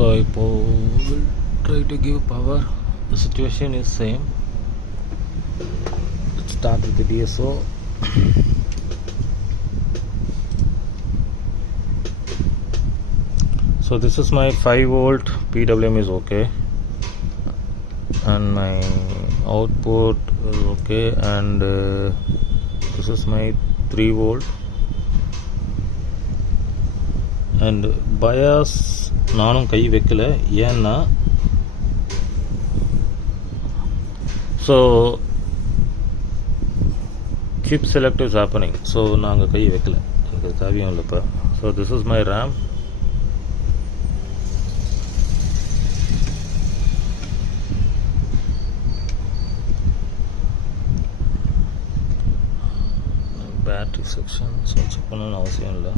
So I will try to give power. The situation is same. Let's start with the DSO. So this is my 5 volt PWM is okay, and my output is okay, and this is my 3 volt, and bias நானும் கை வைக்கல, ஏன்னா so chip select is happening, so நாங்கள் கை வைக்கல, எனக்கு தேவையும் இல்லை இப்போ. So this is my RAM. Battery section check பண்ணணும்னு அவசியம் இல்லை.